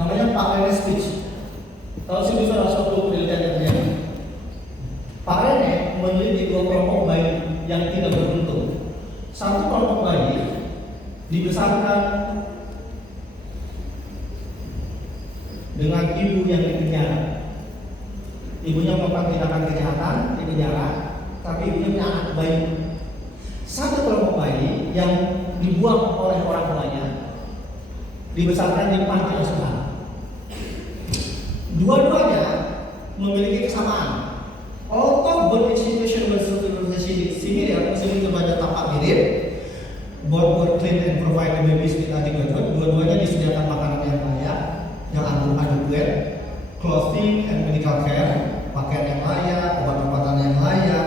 namanya Pak Rene speech. Tahun 1920 penelitian yang terjadi. Pak Rene meneliti 2 kelompok bayi yang tidak beruntung. Satu kelompok bayi dibesarkan dengan ibu yang dipenjara. Ibunya melakukan tindakan kejahatan di penjara, tapi ibunya punya anak bayi. Satu kelompok bayi yang dibuang oleh orang tuanya dibesarkan di panti asuhan. Dua-duanya memiliki kesamaan. Although both institutions were similar, kepada tampak mirip, both were clean and provide the babies with adequate food. Dua-duanya disediakan makanan yang layak, yang adequate, clothing and medical care, pakaian yang layak, obat-obatan yang layak.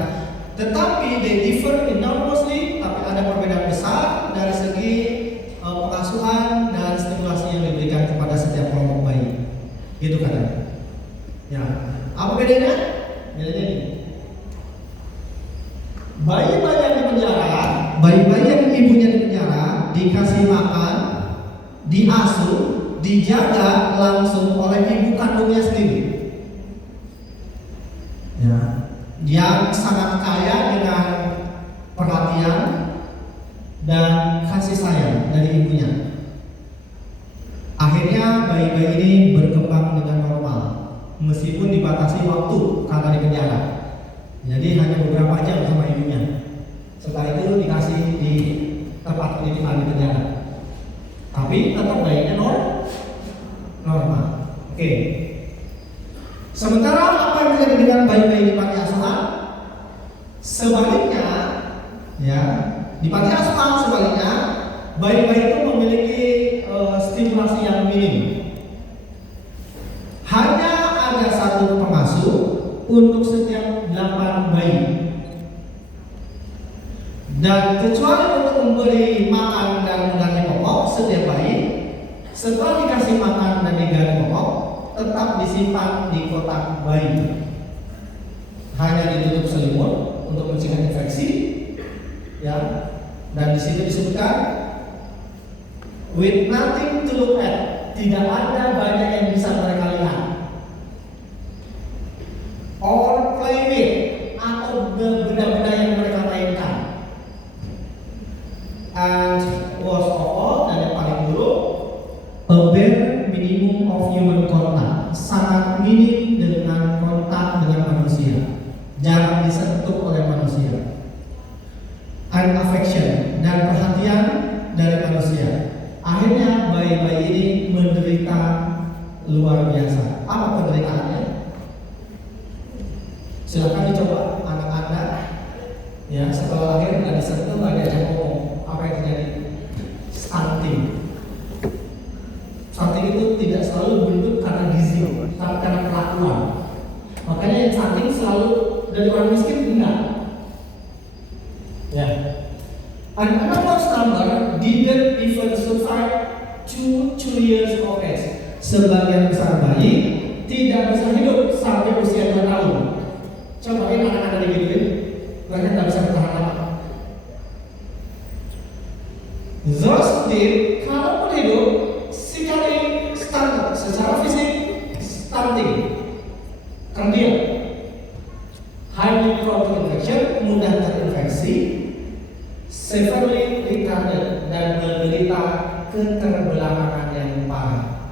Tetapi they differ enormously, tapi ada perbedaan besar dari segi pengasuhan dan stimulasi yang diberikan kepada setiap kelompok bayi. Gitu katanya. Ya, apa bedanya? Bedanya ini. Bayi-bayi yang di penjara, bayi-bayi yang ibunya di penjara dikasih makan, diasuh, dijaga langsung oleh ibu kandungnya sendiri. Ya, yang sangat kaya dengan perhatian dan kasih sayang dari ibunya. Akhirnya bayi-bayi ini berkembang dengan normal, meskipun dibatasi waktu karena di penjara. Jadi hanya beberapa jam sama ibunya. Setelah itu dikasih di tempat pendidikan di penjara. Tapi tetap bayinya normal. Oke. Sementara apa yang terjadi dengan bayi-bayi di panti asuhan? Sebaliknya, ya, di panti asuhan sebaliknya, bayi-bayi itu memiliki stimulasi yang minim. Hanya ada satu pengasuh untuk setiap 8 bayi. Dan kecuali untuk memberi makan dan mengganti popok setiap bayi, setelah dikasih makan dan diganti popok, tetap disimpan di kotak bayi. Hanya ditutup selimut untuk mencegah infeksi, ya. Dan di situ disebutkan with nothing to look at, tidak ada banyak yang bisa mereka lihat. Or play with, atau benda-benda yang mereka mainkan. And worst of all, dan yang paling buruk, a bare minimum of human contact, sangat minim dengan kontak dengan manusia, jarang disentuh oleh manusia. And affection, dan perhatian dari manusia. Akhirnya bayi-bayi ini menderita luar biasa. Apa penderitaannya? Silakan dicoba anak Anda, ya, setelah lahir nggak disentuh, nggak diajak ngomong. Apa yang terjadi? Stunting. Stunting itu tidak selalu bentuk karena gizi, tapi karena kelakuan. Makanya yang stunting selalu dari orang miskin enggak. Ya. And another number didn't even survive 2 years of age. Sebagian besar bayi tidak bisa hidup sampai usia 2 tahun. Coba ini anak-anak digituin, mereka tidak bisa bertahan lama. Those did, kalau pun hidup, secara fisik stunting, terdiam, highly prone to infection, mudah terinfeksi, severely retarded, dan menderita keterbelakangan yang parah.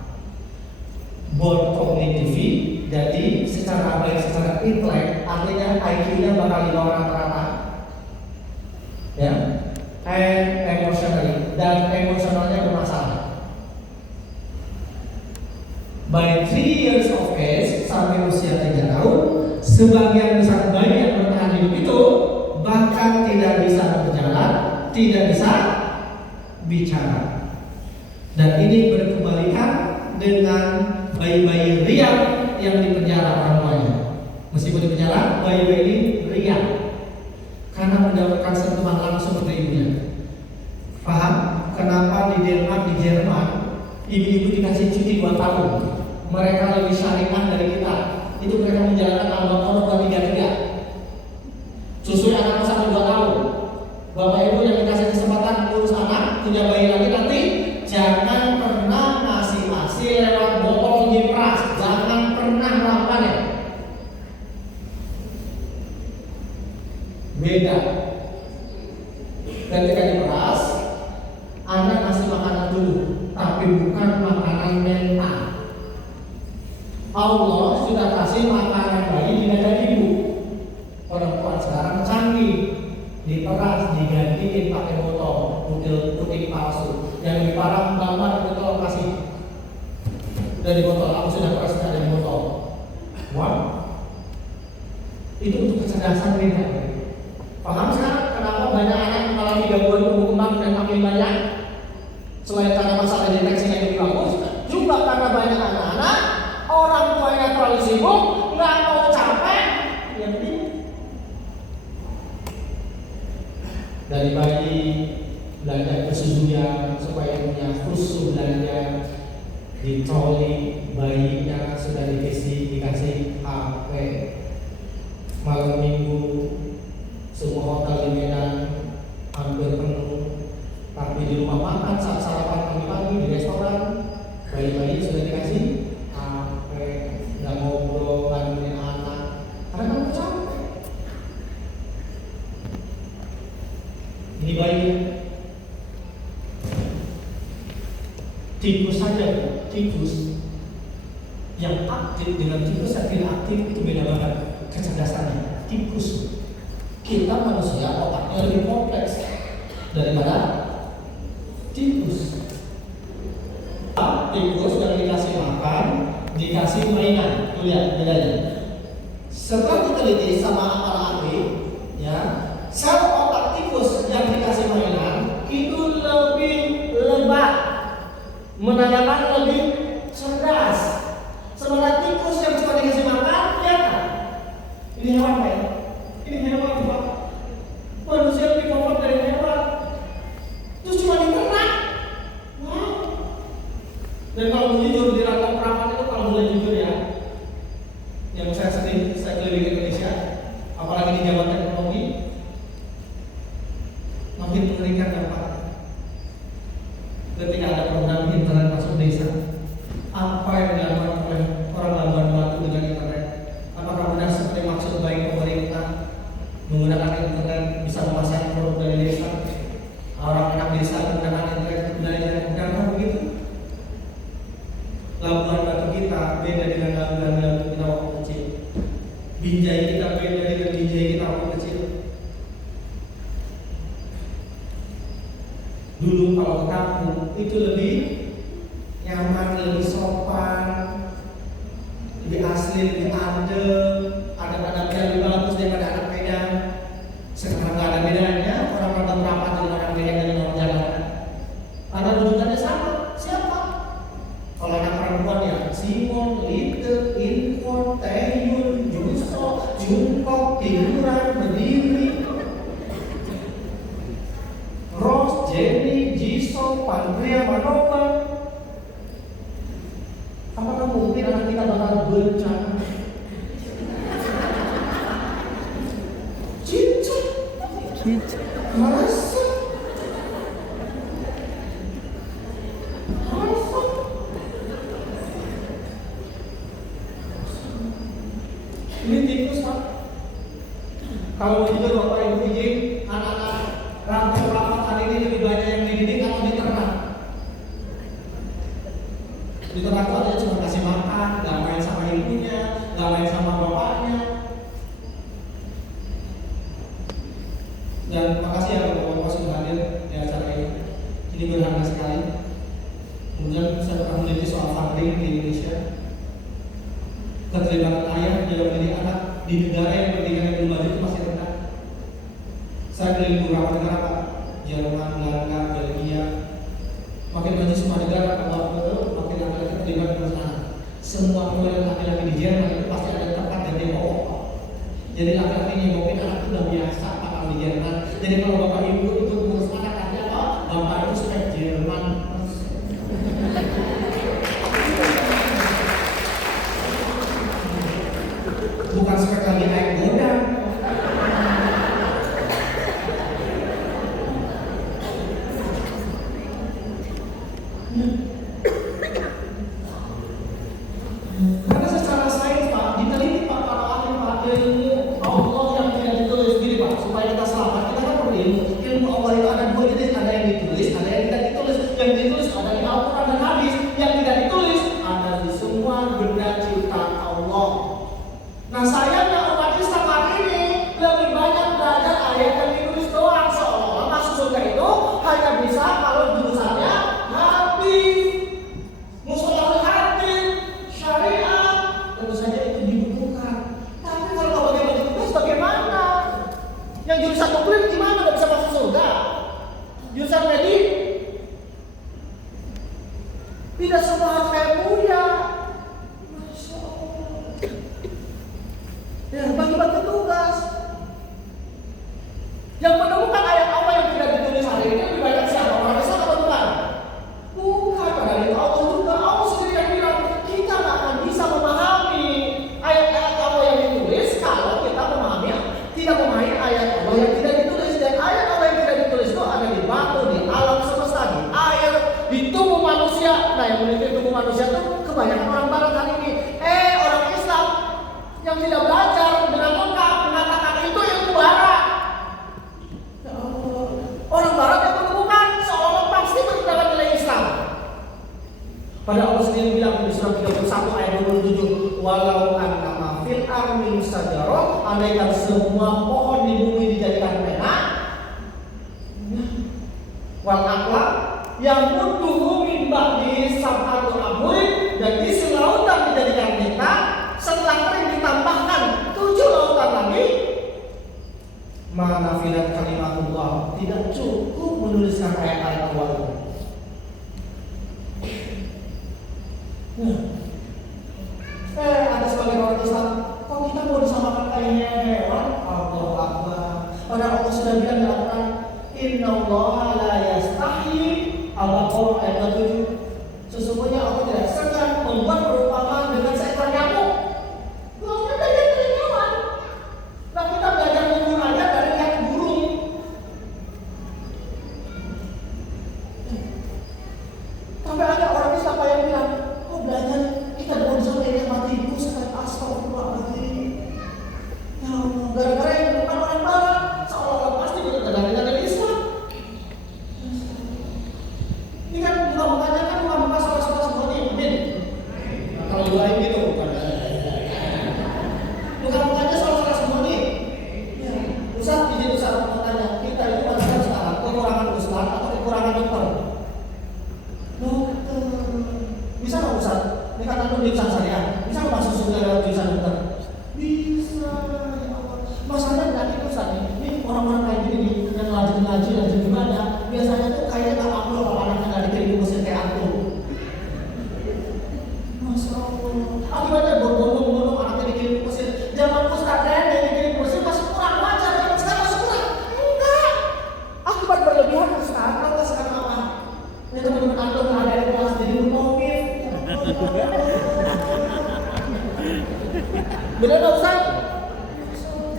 Both cognitively, jadi secara baik secara intelek, artinya IQ-nya bakal di bawah rata-rata, ya, and emotionally, dan emosionalnya bermasalah. By 3 years of age, sampai usia 3 tahun, sebagian besar bayi yang bertahan hidup itu bahkan tidak bisa berjalan, tidak bisa bicara. Dan ini berkebalikan dengan bayi-bayi riang yang dipenjara orang tuanya. Meskipun di penjara, bayi-bayi ini riang karena mendapatkan sentuhan langsung dari ibunya. Paham? Kenapa di Denmark, di Jerman, ibu-ibu dikasih cuti 2 tahun? Mereka lebih syariah dari kita. Itu mereka menjalankan Al-Baqarah 233. Susui anak sampai 2 tahun. Bapak ibu yang dikasih kesempatan ngurus anak, punya bayi lagi nanti, jangan pernah ngasih ASI lewat beda. Ketika diperas, anak ngasih makanan dulu, tapi bukan makanan mental. Allah sudah kasih makanan bayi di dada ibu. Perempuan sekarang canggih, diperas, digantiin pakai botol, putih palsu. Yang lebih parah, gambar botol kasih dari botol, aku sudah peras dari botol. Wow, itu untuk kecerdasan beda. Paham sekarang kenapa banyak anak mengalami gangguan tumbuh kembang dan makin banyak? Selain karena masalah deteksi yang lebih bagus, juga karena banyak anak-anak orang tuanya terlalu sibuk, nggak mau capek, yang penting dari bayi belajar kesusuan supaya punya khusus belajar, di troli bayinya sudah dikasih HP. Malam minggu semua hotel di Medan hampir penuh, tapi di rumah makan saat sarapan pagi-pagi di restoran bayi-bayi sudah dikasih HP, nggak ngobrol, nggak nemenin anak karena kamu capek. Ini bayi tikus saja, tikus yang aktif dengan tikus yang tidak aktif itu beda banget kecerdasannya. Tikus, kita manusia otaknya lebih kompleks daripada tikus. Tikus yang dikasih makan, dikasih mainan, tuh lihat bedanya. Setelah diteliti sama apalagi, ya, sel otak tikus yang dikasih mainan itu lebih lebat, menanyakan lebih cerdas. Sementara tikus yang cuma dikasih makan, lihat kan? Ini hewan apa ya? Ini hewan apa? Manusia lebih kompleks dari hewan. Terus cuma diternak. Wow. Dan kalau jujur di rantau perapat itu, kalau boleh jujur ya, yang saya keliling Indonesia, apalagi di zaman teknologi, makin mengerikan dampaknya. Ketika ada program internet masuk desa, apa yang dilakukan oleh orang Labuan Batu dengan internet? Apakah benar seperti maksud baik pemerintah menggunakan internet bisa memasarkan produk dari desa? Orang anak desa menggunakan internet belajar, bukankah begitu? Labuan Batu kita beda dengan Labuan Batu kita waktu kecil. Binjai kita beda dengan binjai kita waktu kecil. Dulu kalau ke kampung itu lebih nyaman, lebih sopan, lebih asli, lebih adem, adab-adabnya lebih bagus daripada anak Medan. Sekarang nggak ada bedanya orang Labuan Perapat dengan orang Medan dan orang jalanan. Karena rujukannya sama. Siapa? Kalau anak perempuan ya Simon, Lite, Info, Taeyun, Juso, Jungkook, Timuran, Berdiri, Rose, Jenny, Jisoo, Pandria, Manoman. Apakah mungkin anak kita bakal bencana? Cinta, merasa, ini tikus Pak. Kalau jujur Bapak Ibu izin, anak-anak rantau perapat hari ini lebih banyak yang dididik atau diternak. Diternak itu aja cuma kasih makan, gak main sama ibunya, gak main sama bapaknya. Dan makasih ya Bapak-Bapak sudah hadir di acara ini. Ini berharga sekali. Kemudian saya pernah meneliti soal funding di Indonesia. Keterlibatan ayah dalam mendidik anak di negara yang pendidikan yang belum maju itu masih rendah. Saya keliling beberapa negara Pak, Jerman, Belanda, Belgia. Makin maju semua negara, makin laki-laki terlibat dengan anak. Semua kemudian laki-laki di Jerman itu pasti ada tempat dan dia bawa. Jadi laki-laki yang bawa anak itu udah biasa Pak di Jerman. Jadi kalau bapak ibu itu ngurus anak katanya Pak, bapak itu spek Jerman. Bukan spek lagi air godang. Karena secara sains Pak, diteliti Pak, para ahli Pak, ilmu Allah yang tidak ditulis diri Pak, supaya kita kebanyakan orang barat hari ini. Orang Islam yang tidak belajar dengan lengkap mengatakan itu ilmu barat. Ya Allah. Orang barat yang menemukan seolah pasti bertentangan nilai Islam. Padahal Allah sendiri bilang di surah 31 ayat 27, walau annama fil ardi sajarah, andaikan semua pohon di bumi dijadikan pena, wal aqlam yang mudduhu min ba'di sab'atu abhurin, dan isi lautan dijadikan tinta, setelah kering ditambahkan 7 lautan lagi, mana filat kalimatullah, tidak cukup menuliskan ayat-ayat awal. Ada sebagian orang Islam, kok kita mau disamakan kayak hewan? Allahu Akbar. Padahal Allah sudah bilang dalam Al-Quran, innallaha la yastahi, Al-Baqarah ayat 7. Sesungguhnya Allah tidak segan membuat perumpamaan dengan seekor nyamuk. Kita belajar dari hewan. Nah, kita belajar menggunakannya dari lihat burung. Sampai ada orang Islam yang bilang, belajar kita mau sampai matiku sekali astagfirullahaladzim. Ya Allah, gara-gara yang bukan orang barat seolah-olah pasti bertentangan dengan Islam. Ini kan bukan-bukannya kan bukan salah-salah seperti ini. Kalau lain gitu bukan-bukannya salah-salah seperti ini. Ya, Ustaz, izin Ustaz bertanya, kita itu manusia sekarang kekurangan Ustaz atau kekurangan dokter? Dokter. Bisa nggak Ustaz? Ini kan aku jurusan syariah. Bisa nggak masuk surga lewat jurusan dokter? Bisa, ya Allah. Masalahnya nggak itu Ustaz. Ini orang-orang kayak gini nih, yang rajin ibadah, biasanya tuh kayaknya nggak mampu kalau anaknya nggak dikirim ke Mesir kayak aku. Masya Allah. Akibatnya berbondong-bondong anaknya dikirim ke Mesir. Zaman Ustaz yang dikirim ke Mesir masih kurang wajar. Sekarang masih kurang. Enggak. Akibat berlebihan Ustaz. Allah sekarang apa? Ini teman-teman antum ada di kelas jadi bermobil. Benar nggak Ustaz?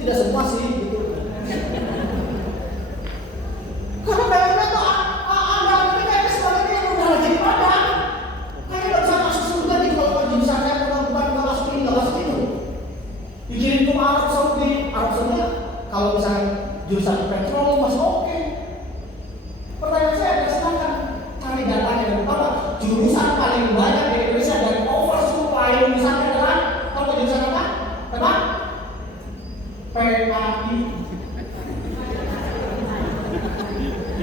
Tidak semua sih gitu. Karena kayaknya tuh anda kayak sebagai yang udah lagi ibadah. Kayaknya nggak bisa masuk surga nih kalau jurusannya bukan nggak masuk itu. Dikirim ke Arab Saudi kalau misalnya jurusan petrol masih oke. Pertanyaan saya adalah silakan cari datanya dan apa jurusan paling banyak di Indonesia dan oversupply jurusannya adalah apa jurusan apa? Apa? PAI.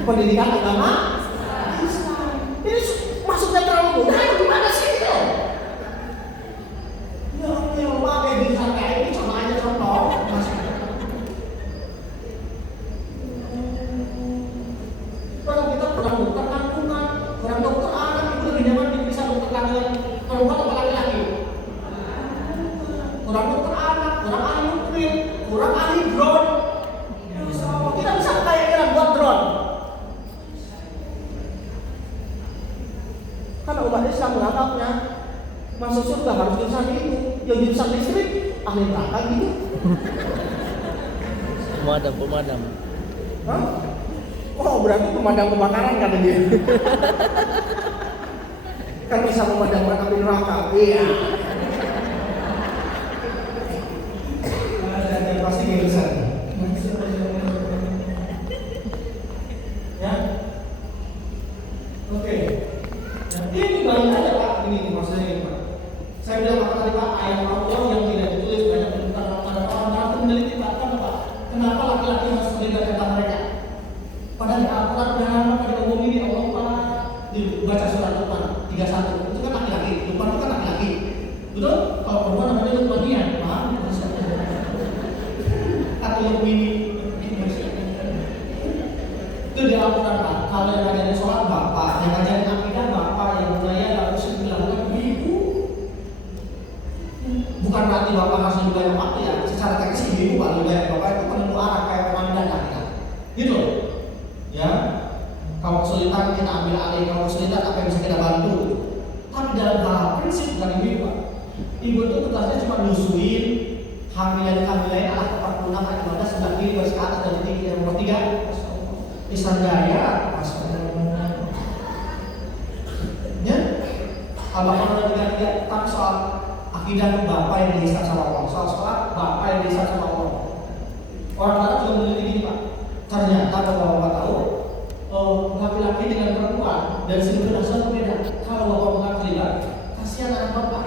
Pendidikan agama Islam. Ini masuknya terlalu mudah. Gimana sih itu? Ya Allah, kayak jurusan PAI ini sama aja contoh. Kalau kita kurang dokter kandungan, kurang dokter anak, itu lebih nyaman bisa dokter kandungan perempuan atau laki-laki. Kurang dokter anak, kurang ahli nuklir, kurang ahli drone. Kita bisa kayak Iran buat drone. Karena umat Islam menganggapnya masuk surga harus jurusan itu, yang jurusan listrik ahli neraka gitu. Pemadam. Hah? Oh, berarti pemadam kebakaran kata dia. Kan bisa memadamkan api neraka. Iya. Dan pasti jurusan. Ya. Oke. Nah, ini banyak aja Pak. Ini maksudnya ini Pak. Saya bilang apa tadi Pak? Ayat Allah yang tidak ditulis banyak menunjukkan orang-orang meneliti Pak. Kenapa laki-laki harus menjaga tentang mereka? Padahal di Al-Quran udah lama pada umum ini Allah Pak dibaca surat Luqman 31 itu kan laki-laki, Luqman itu kan laki-laki, betul? Kalau perempuan namanya Luqmanian, paham? Atau Luqmini itu di Al-Quran Pak. Kalau yang ngajarin sholat bapak, yang ngajarin akidah bapak, yang budaya harus dilakukan ibu. Bukan berarti bapak harus lebih banyak waktu ya. Secara teknis ibu Pak lebih banyak, bapak itu penentu arah kayak komandan lah kita, gitu loh. Ya, kalau kesulitan kita ambil alih, kalau kesulitan apa yang bisa kita bantu. Tapi dalam hal prinsip bukan ibu Pak. Ibu itu tugasnya cuma nyusuin, hamilan alat 46 ayat 15 sebelah kiri garis ke atas dari tinggi yang nomor 3. Islam Jaya, ya. Kalau bapak tiga tak soal akidah bapak yang dihisap sama Allah, soal sholat bapak yang dihisap sama Allah. Orang Barat juga meneliti gini Pak. Ternyata bapak tahu laki-laki dengan perempuan dari segi kedasar berbeda. Kalau bapak mengatakan kasihan anak bapak.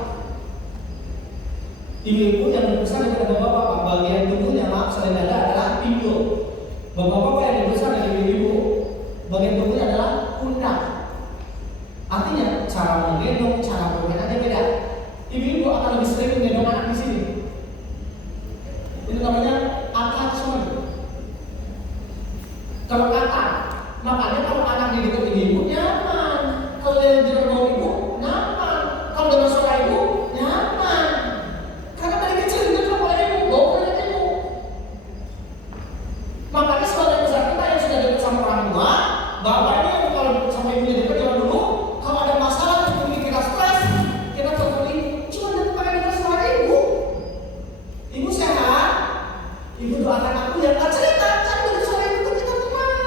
Ibu-ibu yang lebih besar daripada bapak-bapak, bagian tubuhnya maaf selain dada adalah pinggul. Bapak-bapak yang lebih besar dari ibu-ibu, bagian tubuhnya adalah pundak. Artinya cara menggendong, cara bermain aja beda. Ibu-ibu akan lebih sering menggendong anak di sini. Itu namanya attachment. Kalau kata, makanya kalau anak di dekat ibu nyaman. Kalau dia di bawah ibu nyaman. Kalau dia masuk ibu nyaman. Karena dari kecil dia cuma oleh ibu, bawa oleh ibu. Makanya sebagai besar kita yang sudah dekat sama orang tua, bapaknya yang kalau sama ibunya dekat jangan dulu. Kalau ada masalah yang bikin kita stres, kita telepon ibu. Cuma dia pakai dekat suara ibu. Ibu sehat. Ibu doakan aku ya. Tak cerita, cari dekat suara ibu kita tenang.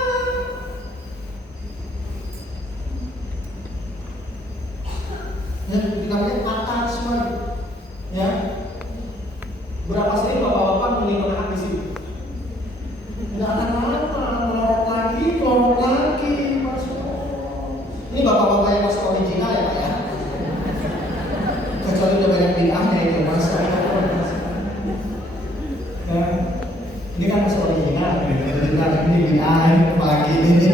Ya, kita lihat attachment. Ya. Berapa sering bapak-bapak menggendong anak di sini? Tidak akan lama, melorot lagi. Masuk. Ini bapak-bapak yang masuk original ya Pak ya. Kecuali udah banyak bid'ahnya itu mas. Ya. Ini kan masuk original. Ini bid'ah, apalagi ini.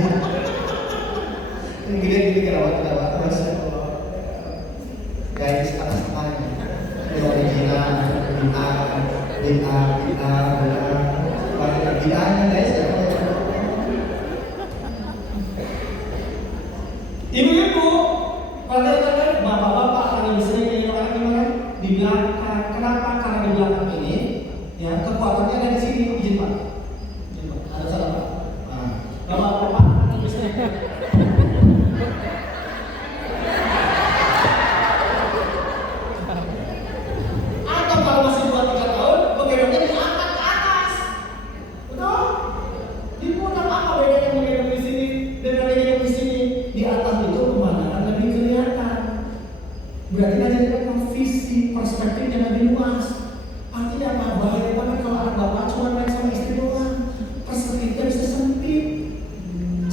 Ini gini kelewat terus. Guys, tengah-tengahnya. Ini original, bid'ah. Bid'ahnya guys ya. Ibu-ibu, kalian bapak-bapak yang bisa gendong anak gimana? Di belakang. Kenapa? Karena di belakang ini, ya kekuatannya ada di sini. Izin Pak. Ada salah Pak. Nah, bapak yang bisa. Atau kalau masih 2-3 tahun, menggendongnya diangkat ke atas. Betul? Di pundak apa bedanya menggendong di sini dengan menggendong di sini? Di atas itu pemandangan lebih kelihatan. Berarti kan visi perspektifnya lebih luas. Artinya apa? Bahaya banget kalau anak bapak cuma main sama istri doang. Perspektifnya bisa sempit.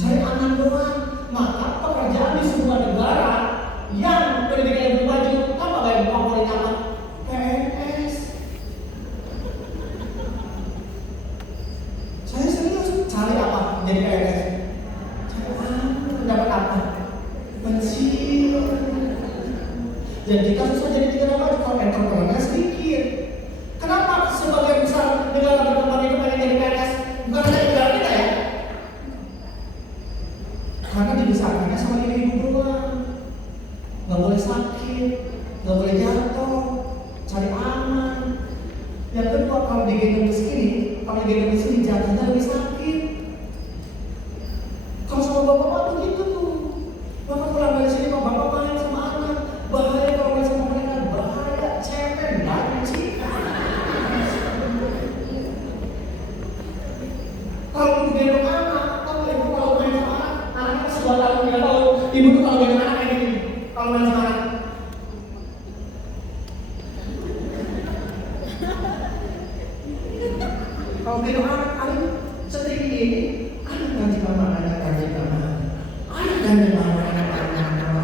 Cari anak doang. Maka pekerjaan di sebuah negara yang pendidikan yang bermaju, apa baik favorit apa? PNS. Saya serius cari apa? Jadi PNS. Dapat apa? Pensiun. Dan kita susah jadi negara maju kalau entrepreneurnya sedikit. Kenapa sebagian besar negara berkembang itu pengen jadi PNS? Bukan hanya negara kita ya. Karena dibesarkannya sama ibu doang. Gak boleh sakit, gak boleh jatuh, cari aman. Yang kedua kalau digendong di sini, jatuhnya lebih sakit. Kalau sama bapak-bapak tuh gitu tuh. Bapak pulang dari sini, bapak main sama anak. Bahaya kalau main sama mereka, bahaya, cemen, banci. Kalau ibu gendong anak, kalau ibu kalau main sama anak, anaknya masih 2 tahun, 3 tahun. Ibu tuh kalau gendong anak kayak gini, kalau main sama anak. Kalau gendong anak, paling setinggi ini. Anak ganti mama, anak ganti mama. Anak ganti mama, anak ganti mama.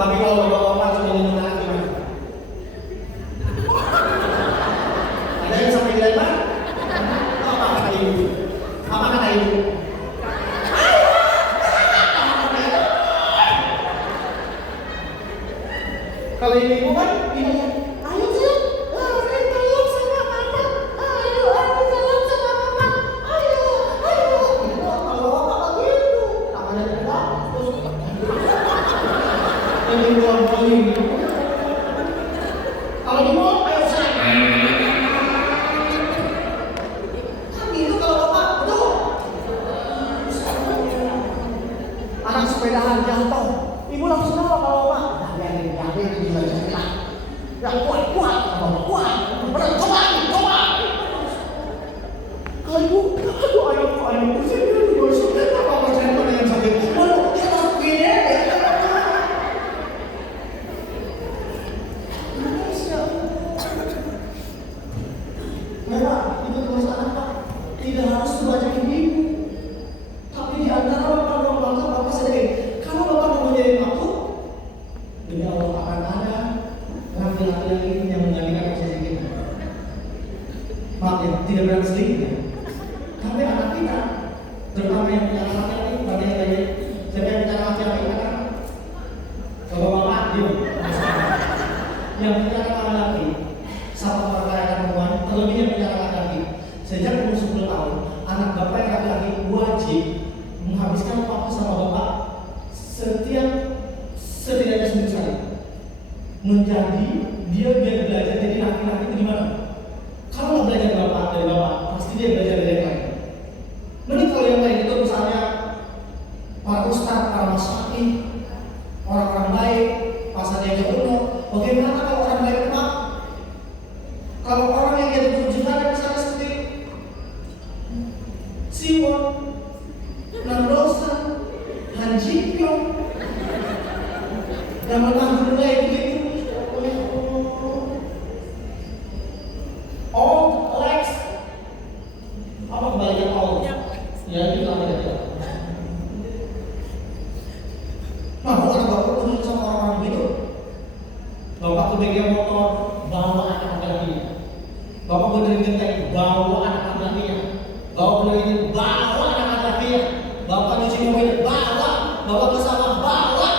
Tapi kalau bapak-bapak sudah mengenal gimana? Ada yang sampai dilempar? Apa kata ibu? Apa kata ibu? Kalau ibu kan, ibunya, ayo sih, tolong sama mama, ayo tolong sama mama, ayo. Kalau bapak begitu, namanya tidak, terus ini buang-buangin. Kalau ibu, ayo sayang. Kan gitu kalau bapak, betul. Anak sepedahan diam. Yang punya anak laki-laki sama orang kaya perempuan, terlebih yang punya anak laki-laki, sejak umur 10 tahun, anak bapak yang laki-laki wajib menghabiskan waktu sama bapak setidaknya seminggu sekali. Menjadi dia biar belajar jadi laki-laki itu gimana? Kalau nggak belajar dari bapak, pasti dia belajar dari yang lain. Mending kalau yang lain itu misalnya para ustaz, para masyayikh, orang-orang baik, Pak Sandiaga Uno. Bagaimana kalau orang baik itu maaf? Kalau orang yang dia tujuan misalnya seperti Siwon, Nandosan, Han Ji Pyong, yang menanggung itu begitu. All Lex, apa kebalikan all? Ya itu namanya dia. Nah, bukan bapak khusus sama orang-orang begitu. Bapak tuh megang motor, bawa anak laki-lakinya. Bapak benerin genteng, bawa anak laki-lakinya. Bapak benerin, bawa anak laki-lakinya. Bapak nyuci mobil, bawa. Bapak ke sawah, bawa.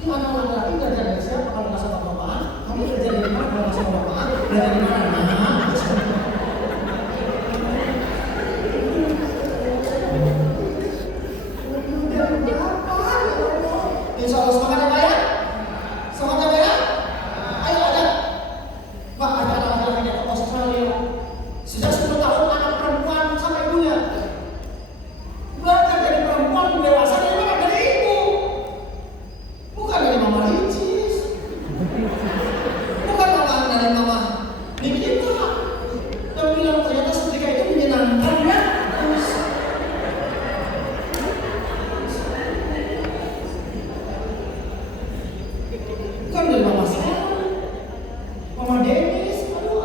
Ini anak laki-laki belajar dari siapa kalau nggak sama bapaan? Kamu belajar dari mana kalau nggak sama bapaan? Belajar dari mana? Insya Allah semangat ya Pak ya? Semangat ya Pak ya? Ayo ada Pak, ada anak-anak yang ke Australia sejak 10 tahun, anak perempuan sama ibunya belajar dari perempuan dewasa dari mana? Dari ibu, bukan dari mama Ricis, bukan dari mama Nikita yang bilang ternyata setrika itu menyenangkan ya. Bukan dari mama saya, mama Dennis, aduh.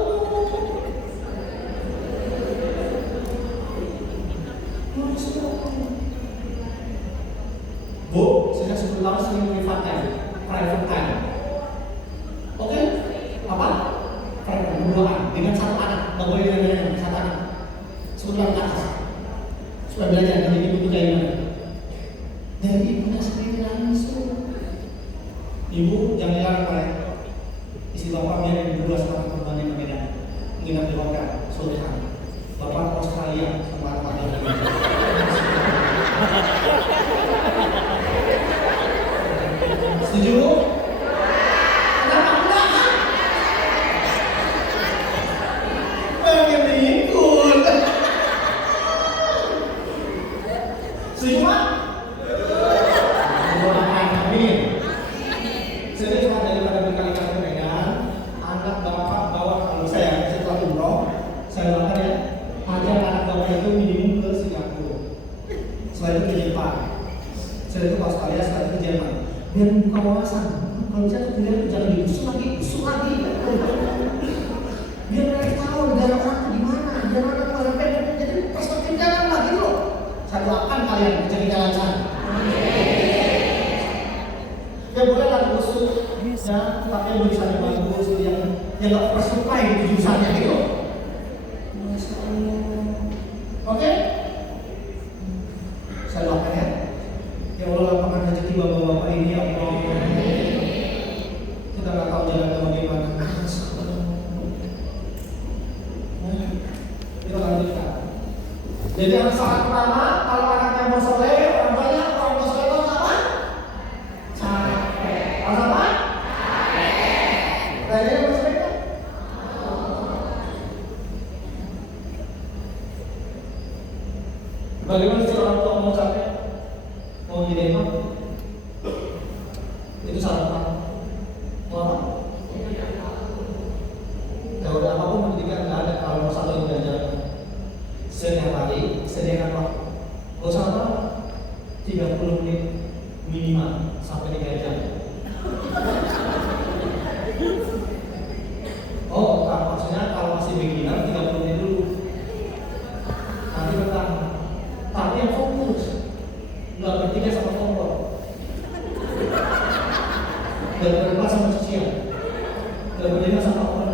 Bu, sejak 10 tahun sering private time. Oke? Apa? Private berduaan dengan satu anak, bagaimana dengan satu anak. Sebentar ke atas. Supaya belajar dari ibu itu kayak gimana. Dari ibunya sendiri langsung. Ibu jangan hilang Pak. Isi bapak biar berdua sama teman yang berbeda. Menginap di hotel sore hari. Bapak ke Australia sama anak-anak. Setuju? Kenapa enggak? Pengen ikut. Setuju Pak? Amin. Saya cuma daripada berkali-kali pegangan, anak bapak bawa kalau saya setelah umroh, saya doakan ya, agar anak bapak itu minimum ke Singapura, setelah itu ke Jepang, setelah itu ke Australia, setelah itu ke Jerman. Biar buka wawasan, kalau bisa tuh jangan digusur lagi, biar mereka tahu negara orang itu gimana, negara orang itu jadi perspektif jalan lah gitu loh. Saya doakan kalian menjadi jalan sana. Ya boleh lah busuk, ya, tapi yang tulisannya bagus, yang nggak oversupply di jurusannya gitu. Oke? Saya doakan ya. Ya Allah lapangkan rezeki bapak-bapak ini ya Allah. Kita nggak tahu jalannya bagaimana. Kita lanjutkan. Jadi yang syarat pertama, kalau anaknya mau soleh, orang banyak, orang mau soleh itu apa? Apa? Kayaknya mau soleh kan? Bagaimana sih orang tua mau capek? Mau jadi imam? Itu syarat apa? Mau apa? Teori apapun pendidikan nggak ada kalau satu yang belajar. Setiap hari sediakan waktu. Gak usah apa? 30 menit minimal sampai 3 jam. Oh, maksudnya kalau masih beginner 30 menit dulu. Nanti bertahan. Tapi yang fokus, nggak bertiga sama kompor. Nggak berdebat sama cucian. Nggak berdebat sama open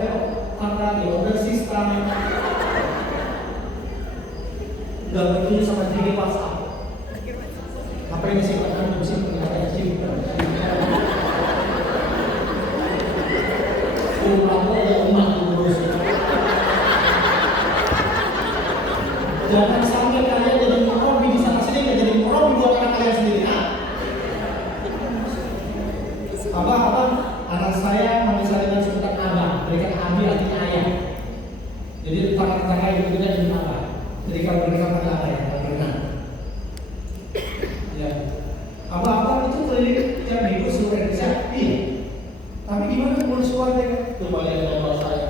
karena di open sistem. Nggak bertiga sama jadi WhatsApp. Apa ini sih? Kan bisa punya sih. keliling tiap minggu seluruh Indonesia? Iya. Tapi gimana ngurus keluarga? Coba lihat nomor saya.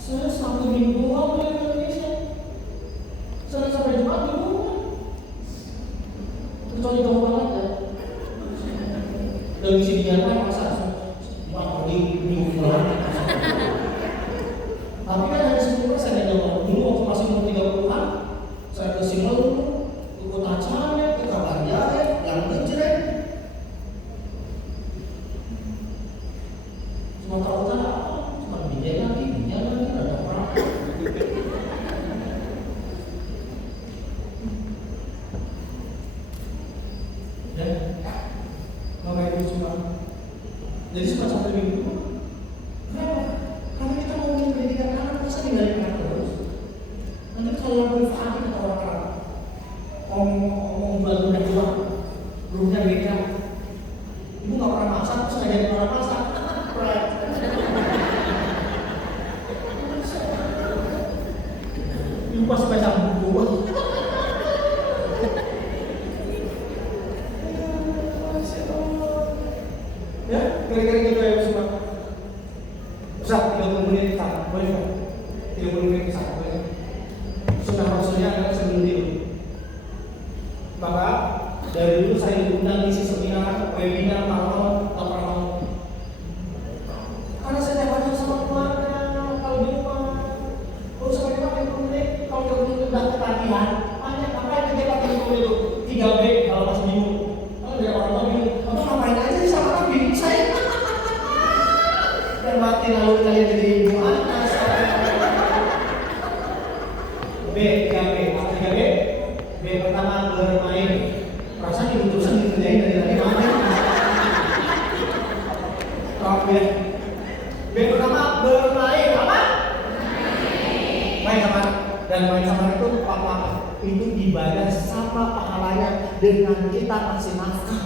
Saya 1 minggu doang di Indonesia. Senin sampai Jumat di rumah. Kecuali jauh banget ya. Dan isi di Jerman masa di minggu pulang. Tapi kan hanya 10% ya dong. Dulu waktu masih umur 30-an, saya ke Simel, ikut acara, ke Kabarnya, yang kecil. Cuma tahu kan apa? Cuma dia lagi, ada orang. Dan kalau itu cuma, jadi cuma 1 minggu. Kenapa? Karena kita mau pendidikan anak, masa tinggalin anak terus? Nanti kalau berfaat kata orang-orang, ngomong bulan doang, belumnya beda. Ibu nggak pernah masak, terus ngajarin orang masak. Ibu pas baca buku. Ya, kira-kira gitu ya semua. Ustaz, 30 menit tak boleh kan? 30 menit tak boleh. Sunnah Rasulnya adalah sebelum tidur. Maka dari dulu saya diundang isi seminar, webinar, malam, tak pernah mau. Karena saya tiap hari sama keluarga, kalau di rumah, kalau sampai di rumah 30 menit, kalau 30 menit udah ketagihan, banyak ngapain kita 30 menit itu? 3B kalau masih bingung. Kalau dari orang tua bingung, kamu ngapain aja sih sama kami? Saya dan mati lalu kalian jadi ibu anak. B, 3B, apa 3B? B pertama bermain. Perasaan ibu terusan dikerjain dari tadi main. Tapi B pertama bermain apa? Main sama. Dan main sama itu apa? Itu dibayar sama pahalanya dengan kita kasih nafkah.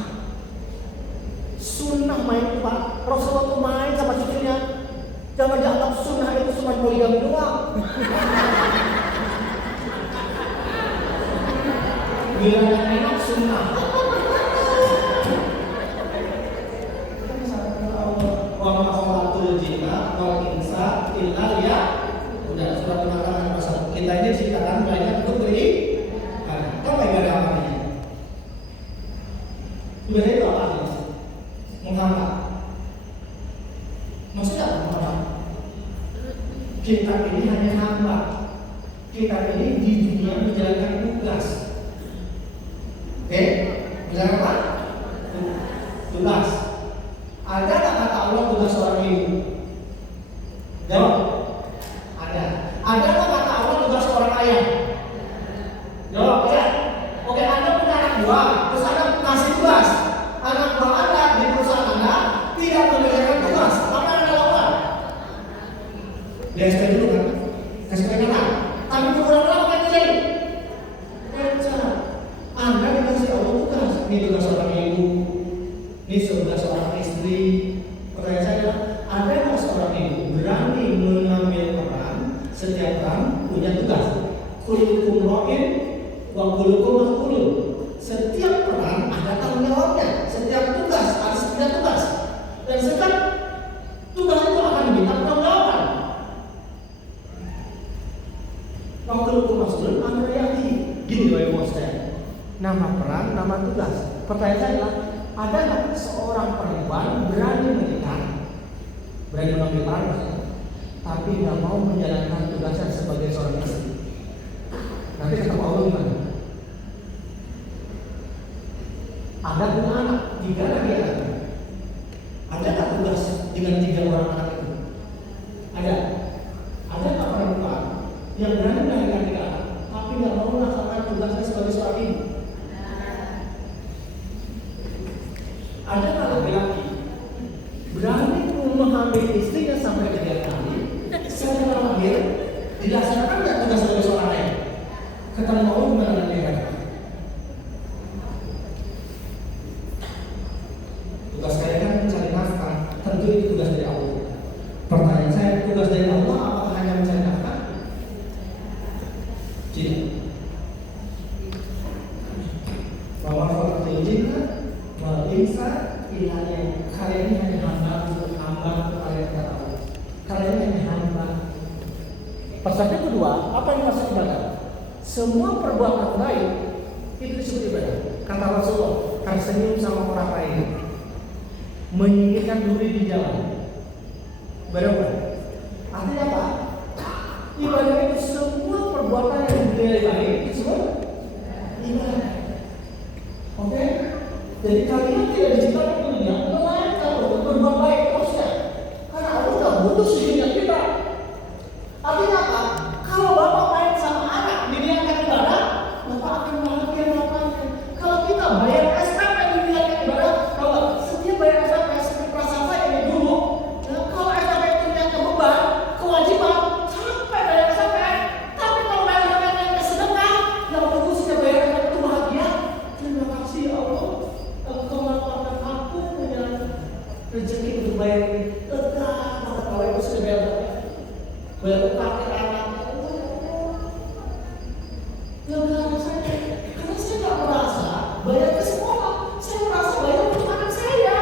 Sunnah main Pak. Rasulullah tuh main sama cucunya. Jangan dianggap sunnah itu cuma poligami doang. Bila yang enak sunnah. Wa ma khalaqtul jinna wal insa illa ya. Udah sudah mengatakan pasal kita ini diciptakan banyak untuk beribadah. Apa ibadah apa ini? Ibadah itu apa sih? Menghamba. Maksudnya apa? Kita ini hanya hamba. Kita ini di dunia menjalankan tugas. Oke? Menjalankan apa? Tugas. Ada tak kata Allah tugas seorang ibu? Jawab. Ada. Ada tak kata Allah tugas seorang ayah? Jawab. Ya. Oke, Anda punya anak buah, terus Anda kasih tugas. Anak buah Anda di perusahaan Anda tidak mengerjakan tugas. Apa yang Anda lakukan? Dia SP dulu kan? Kasih peringatan. Tapi beberapa apa yang terjadi? Kerja. Anda dikasih Allah tugas. Ini tugas seorang ibu. Ini tugas seorang istri. Pertanyaan saya adalah, ada nggak seorang ibu berani mengambil peran? Setiap peran punya tugas. Kullukum ra'in wa kullukum mas'ulun. Setiap peran ada tanggung jawabnya. Setiap tugas ada setiap tugas. Dan setiap tugas itu akan diminta pertanggungjawaban. Wa kullukum mas'ulun an ra'iyatihi. Gini Bapak Ibu sekalian. Nama peran, nama tugas. Pertanyaan saya adalah, ada nggak seorang perempuan berani menikah, berani mengambil peran, tapi nggak mau menjalankan tugasnya sebagai seorang istri? Nanti ketemu Allah gimana? Anda punya anak, 3 lagi anak. Ada nggak tugas dengan 3 orang anak itu? Ada. Ada nggak perempuan yang berani melahirkan 3 anak, tapi nggak mau melaksanakan tugasnya sebagai seorang ibu? Ada nggak laki-laki berani mengambil istrinya sampai 3 kali, secara lahir dilaksanakan nggak tugas sebagai seorang ayah? Ketemu Allah gimana nanti? Tugas saya kan mencari nafkah, tentu itu tugas dari Allah. Pertanyaan saya, tugas dari Allah apakah hanya mencari nafkah? Tidak. Bahwa faktor jinna wal insa bisa pilihannya. Kalian ini hanya hamba untuk kalian tidak tahu. Kalian ini hanya hamba. Perspektif kedua, apa yang dimaksud ibadah? Semua perbuatan baik itu disebut ibadah. Kata Rasulullah, tersenyum sama orang lain, menyingkirkan duri di jalan. Berapa? Artinya apa? Ibadah itu semua perbuatan yang dinilai baik disebut ibadah. Oke? Jadi kalian tidak diciptakan di dunia melainkan untuk berbuat baik terusnya. Karena Allah tidak butuh sujudnya kita. Artinya apa? Kalau bapak baik sama anak, diniatkan ibadah, bapak akan bahagia melakukannya. Kalau kita bayar SPP diniatkan ibadah, kalau setiap bayar SPP seperti perasaan saya ini dulu, kalau SPP itu diniatkan beban, kewajiban, sampai bayar SPP. Tapi kalau bayar SPP yang sedekah, yang bagusnya bayar SPP itu bahagia. Terima kasih ya Allah, Engkau melakukan aku punya rezeki untuk bayar ini. Lega banget kalau itu sudah bayar SPP. Bayar pakai anak. Lega rasanya, karena saya nggak merasa bayar ke sekolah, saya merasa bayar untuk anak saya.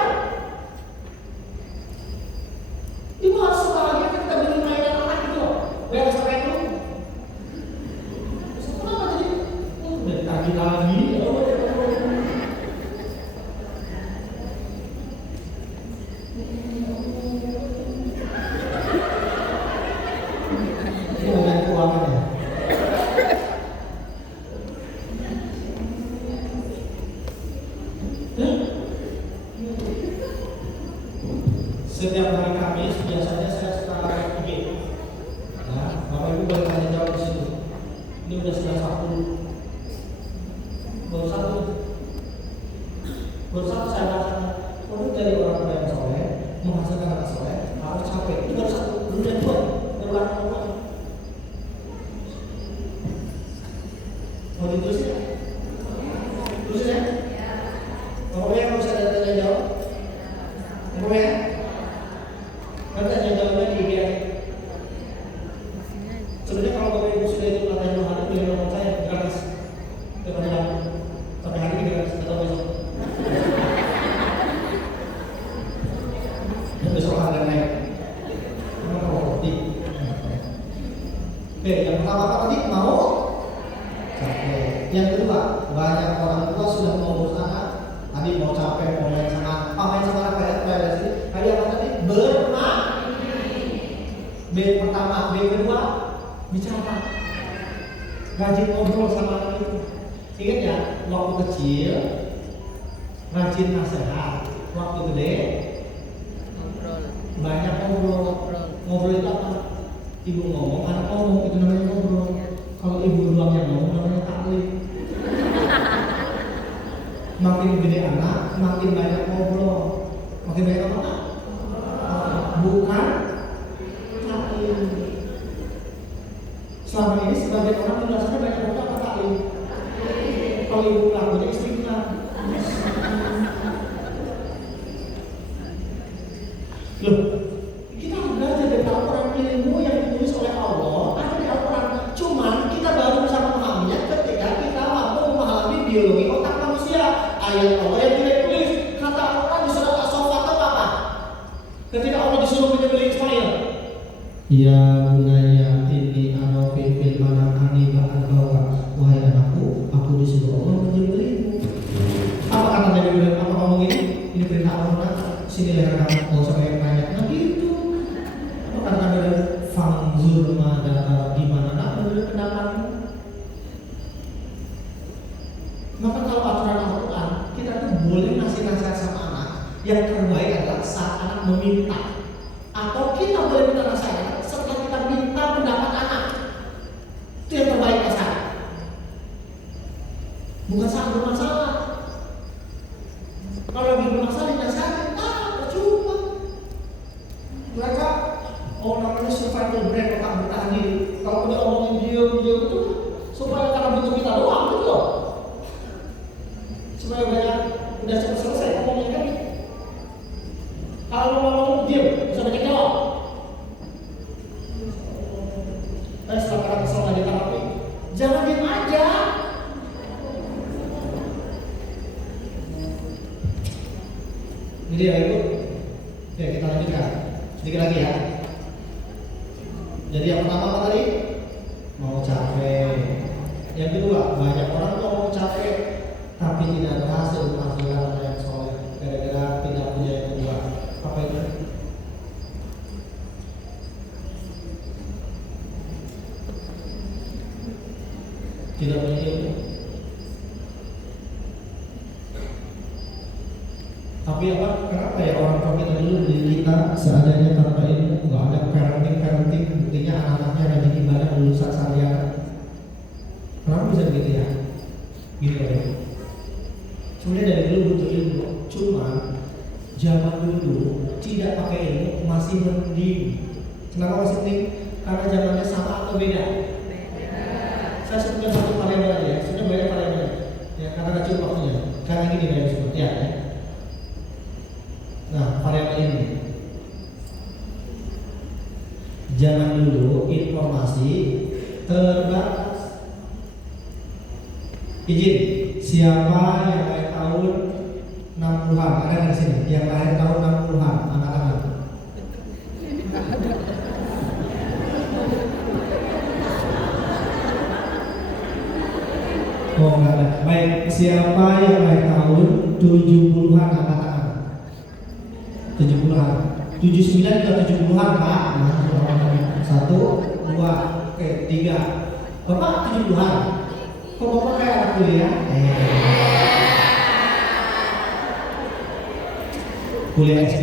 Ibu harus bahagia ketika beli mainan anak itu loh. Bayar sampai itu. Kenapa jadi? Dari tadi lagi. Ini bukan keuangan ya. Setiap hari Kamis biasanya saya suka IG. Nah, Bapak Ibu boleh tanya jawab di situ. Ini udah sudah baru satu saya baca. Untuk jadi orang tua yang soleh, menghasilkan anak soleh harus capek. Itu baru satu, belum yang dua, baru anak dua. Mau ditulis ya? Tulis ya? Pokoknya kalau saya ada tanya jawab, pokoknya. Nanti tanya jawabnya di IG. Sebenarnya kalau Bapak Ibu sudah itu latihan 2 hari, pilih nomor saya gratis. Kepada sampai hari ini gratis, atau besok. Dan besok harga naik. Memang kalau roti. Oke, yang pertama apa tadi? Mau? Capek. Yang kedua, banyak orang tua sudah mau berusaha. Tadi mau capek, mau main sama apa ya? Tadi apa tadi? Bermain. B pertama, B kedua bicara, rajin ngobrol sama anak itu. Ingat ya, waktu kecil rajin nasihat, waktu gede ngobrol. banyak ngobrol. Ngobrol itu apa? Ibu ngomong, anak ngomong, itu namanya ngobrol. Kalau ibu doang yang ngomong namanya taklim. Makin gede anak, makin banyak ngobrol. Makin banyak apa? Bukan taklim. Selama ini sebagian orang menjelaskan banyak orang apa taklim. Kalau ibu lakunya istighfar. Loh, kita harus belajar dari Al-Quran. Ilmu yang ditulis oleh Allah ada di Al-Quran. Cuman kita baru bisa memahaminya ketika kita mampu memahami biologi otak manusia. Ayat Allah yang tidak ditulis. Kata Al-Quran di surat As-Saffat apa? Ketika Allah disuruh menyembelih Ismail. Ya bunaya ini anofi fil manamani ba'an bahwa wahai anakku, aku disuruh Allah menyembelihmu. Apa kata Nabi Ibrahim? Apa ngomong ini? Ini perintah Allah. Sini leher kamu, nggak usah banyak nanya. Nah gitu. Apa kata Nabi Ibrahim? Fangzur mada gimana? Nah, menurut pendapatmu. Maka kalau aturan Al-Quran, kita tuh boleh ngasih nasihat sama anak. Yang terbaik adalah saat anak meminta. Atau kita boleh minta nasihat setelah kita minta pendapat anak. Itu yang terbaik nasihat. Bukan saat bermasalah. Kalau lagi bermasalah dinasihatin, percuma. Mereka namanya survival brain, otak bertahan diri. Kalau dia omongin dia itu supaya karena butuh kita doang, gitu loh. Supaya banyak udah selesai ngomongin kan. Kalau mau ngomong diam, bisa banyak jawab. Jadi ya Ibu, oke kita lanjutkan sedikit lagi ya. Jadi yang pertama apa tadi? Mau capek. Yang kedua, banyak orang tuh mau capek tapi tidak berhasil menghasilkan anak yang soleh gara-gara tidak punya yang kedua. Apa itu? Tidak punya ilmu. Tapi apa? Kenapa ya orang tua kita dulu di kita seadanya tanpa ilmu, nggak ada parenting, buktinya anak-anaknya rajin ibadah lulusan sarjana. Kenapa bisa begitu ya? Gini loh ya. Sebenarnya dari dulu butuh ilmu, cuma zaman dulu tidak pakai ilmu masih mending. Kenapa masih mending? Karena zamannya sama atau beda? Saya sebutkan satu variabel aja ya, sudah banyak variabel ya, karena kecil waktunya. Karena gini dari sebut ya. Nah, variabel ini. Zaman dulu informasi terbatas. Izin, siapa yang lahir tahun 60-an? Ada di sini yang lahir tahun 60-an, angkat-angkat. Oh enggak ada. Baik, siapa yang lahir tahun 70-an, angkat-angkat. 70-an. 79 ke 70-an, Pak. Nah, 1, 2, oke, 3. Bapak 70-an. Kok Bapak kayak anak kuliah? Kuliah S3.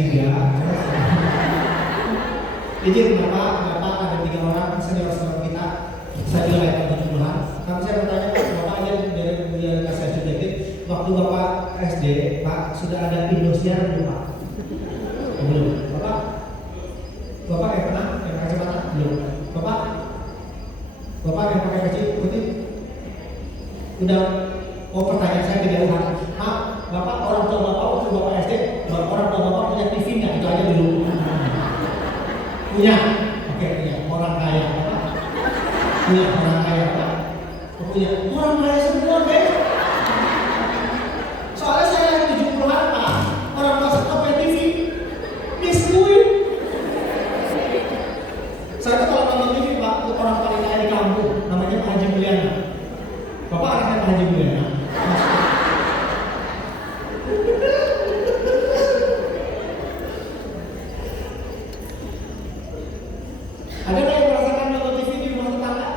Izin Bapak ada 3 orang senior kita. Saya juga lahir tahun 70-an. Kalau saya bertanya, Bapak aja dari kuliah kasih sedikit. Waktu Bapak SD, Pak, sudah ada Indosiar belum, Pak? Belum. Bapak yang pernah yang pakai kacamata? Belum. Bapak yang pakai kacil putih? Udah. Oh, pertanyaan saya tidak ulang. Bapak orang tua Bapak waktu Bapak SD, orang tua Bapak punya TV nggak? Itu aja dulu. Punya. Oke, punya. Orang kaya. Punya orang kaya, Pak. Punya. Orang kaya semua, deh. Soalnya saya yang 70-an, Pak. Orang tua saya punya TV. Biskuit. Saya tuh kalau nonton TV, Pak, orang paling kaya di kampung, namanya Pak Haji Mulyana. Bapak anaknya Pak Haji Mulyana. Ada nggak yang merasakan nonton TV di rumah tetangga?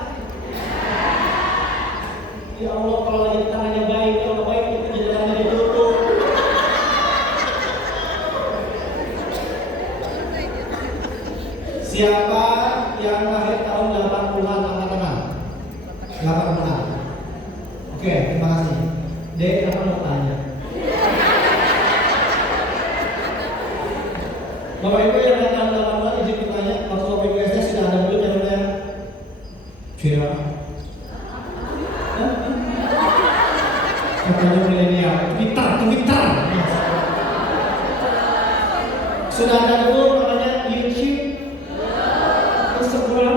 Ya Allah, kalau lagi tetangganya baik, kalau baik itu jendelanya ditutup. Siapa yang lahir tahun 80-an, angkat tangan? 80-an. Oke, terima kasih. Dek, apa mau tanya? Bapak Ibu yang lahir tahun 80-an, izin bertanya, waktu Bapak Ibu SD sudah ada belum yang namanya Vira? Katanya milenial, Twitter. Sudah ada belum namanya YouTube? Instagram?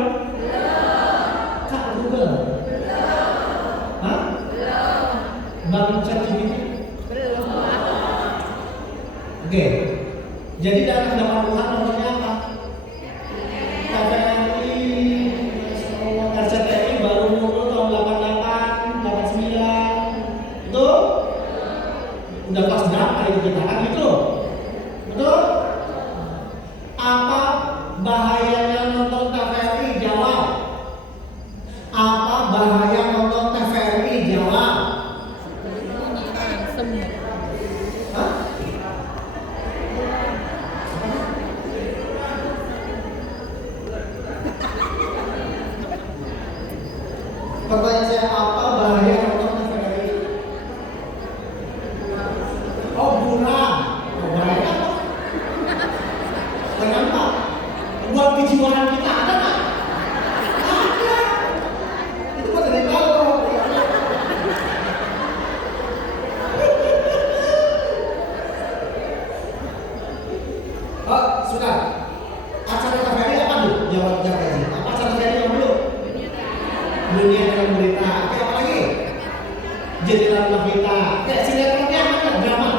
Kak Google? Hah? Bang ChatGPT? Belum. Oke. Jadi dari 80-an nomornya apa? KPRI, RCTI baru umur tahun 88, 89. Itu udah kelas berapa itu kita kan gitu? Betul? Apa bahayanya nonton TVRI? Jawab. Apa bahaya nonton TVRI? Jawab. Semua. Hah? Pertanyaan saya, apa bahaya nonton TVRI? Oh, buram. Oh, bahaya apa? Kenapa? Buat kejiwaan kita ada nggak? Ada. Itu buat dari kalau. Oh, sudah. Acara TVRI apa dulu? Jawab aja. Apa acara TVRI yang dulu? Dunia dalam berita. Oke, apa lagi? Jendela berita. Kayak sinetronnya apa? Drama.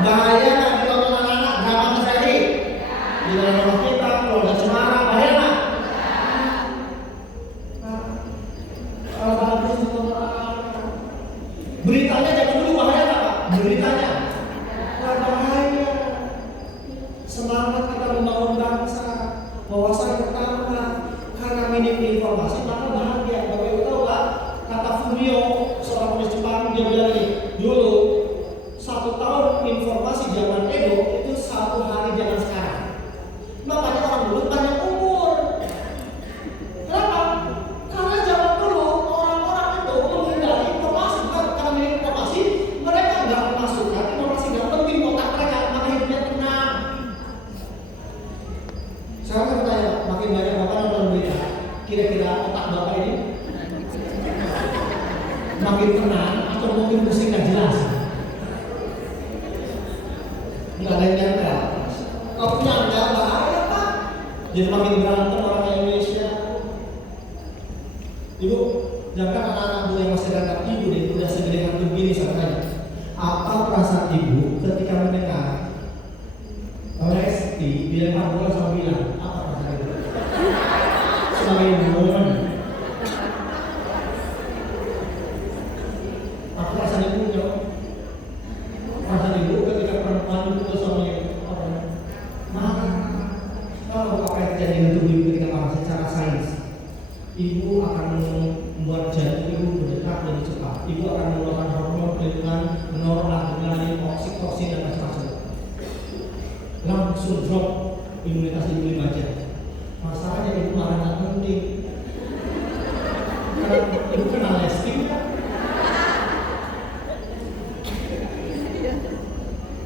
Bahaya nggak ditonton anak-anak drama Mas Edi? Di dalam rumah kita, keluarga cemara, bahaya nggak? Kalau bagus ditonton anak-anak. Beritanya jangan dulu, bahaya nggak Pak? Beritanya nggak bahaya. Semangat kita membangun bangsa, wawasan pertama. Karena minim informasi maka bahagia. Bapak Ibu tahu nggak? Kata Fumio, seorang penulis Jepang, dia bilang ini dulu 1 tahun informasi zaman Edo itu 1 hari zaman sekarang. Makanya orang dulu banyak umur. Kenapa? Karena zaman dulu orang-orang itu menghindari informasi, bukan karena minim informasi, mereka nggak memasukkan informasi nggak penting otak mereka, maka hidupnya tenang. Sekarang saya bertanya, makin banyak bapak nonton berita, kira-kira otak bapak ini makin tenang atau mungkin pusing nggak jelas? Nggak ada yang nyangka. Kalau nyangka bahaya Pak. Jadi makin berantem orang Indonesia. Ibu, jangan anak-anak bu yang masih datang ibu deh, udah segede hantu gini sampai. Apa perasaan ibu ketika mendengar Lesti dilempar bola sama bilang? Apa perasaan ibu? Sebagai ibu, apa perasaan ibu jawab? Perasaan ibu ketika perempuan itu sama apa? Marah. Kalau apa yang terjadi dengan tubuh ibu ketika marah secara sains, ibu akan membuat jantung ibu berdetak lebih cepat. Ibu akan mengeluarkan hormon pelindungan, noradrenalin, oksitosin dan macam-macam. Langsung drop imunitas ibu 5 jam. Masalahnya ibu marah nggak penting. Karena ibu kenal Lesti kan?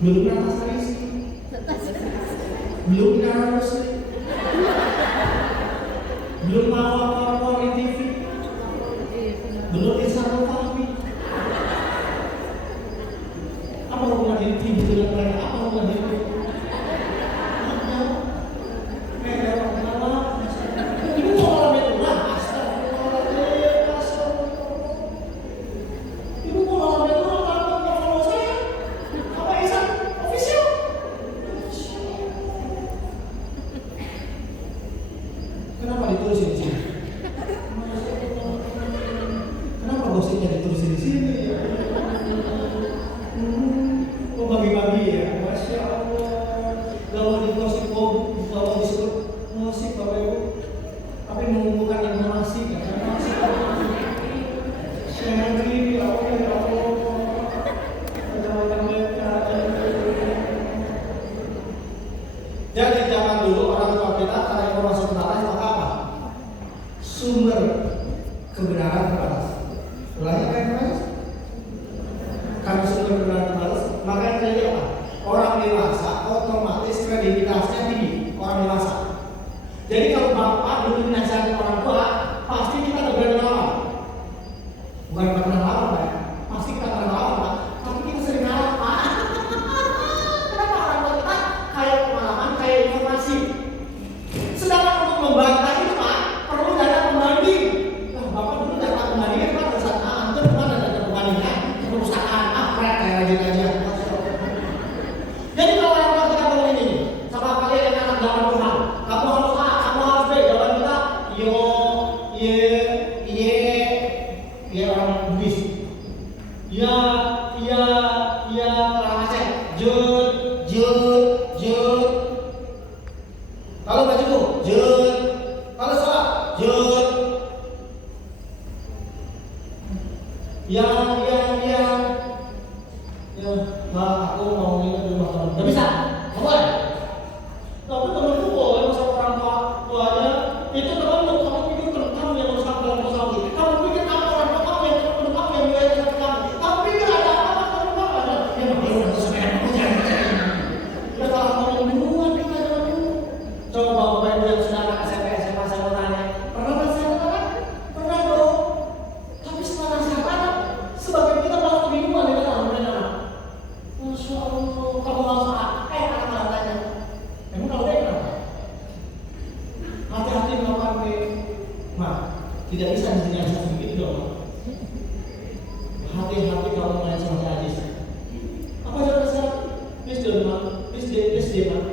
Belum pernah Rizky, belum pernah Rusli, belum awal-awal di TV, belum Isaro Fahmi. Apa hubungan ini TV dengan mereka? Apa hubungan ini? Ibu mau ngalamin ulang? Astagfirullahaladzim, astagfirullah. Ibu mau ngalamin ulang tanpa nggak follow saya? Apa Ihsan official? Kenapa ditulisin di sini? Kenapa gosipnya ditulisin di sini? Kok bagi-bagi ya? Masya Allah. Kalau di gosip kalau disebut musik Bapak Ibu, tapi mengumpulkan informasi kan? Sharing ya Allah, ya Allah. Jadi zaman dulu orang tua kita karena informasi terbatas maka apa? Sumber kebenaran terbatas. Ulangi apa yang terbatas? Karena sumber kebenaran terbatas, maka yang terjadi apa? Orang dewasa otomatis kredibilitasnya tinggi. Orang dewasa. Jadi kalau bapak dulu dinasihati orang tua, pasti kita nggak berani lawan. Bukan pernah lawan Pak, pasti kita pernah lawan Pak. Tapi kita sering ngalah Pak. Kenapa orang tua kita kayak pengalaman, kayak informasi? Sedangkan untuk membantah itu Pak, perlu data pembanding. Nah, bapak dulu data pembandingnya Pak, perusahaan A, antum kemana data pembandingnya? Perusahaan A, kayak rajin aja. Jadi kalau orang tua kita ngomong ini, sama kalian yang anak zaman Tuhan, kamu harus A, kamu harus B, jawaban kita, yo, ye, orang Bugis. Ya, orang Aceh. Jut. Kalau nggak cukup, jut. Kalau salah, jut. Yang. Ya, Pak, aku mau nginep di rumah teman. Nggak bisa, nggak boleh. Tapi teman itu boleh masuk orang tuanya. Itu temanmu, kamu pikir teman kamu yang merusak dalam masalah ini. Kamu pikir kamu orang tua kamu yang wilayah kamu. Kamu pikir ada apa teman kamu ada? Ya, makanya udah sebenarnya kamu jangan.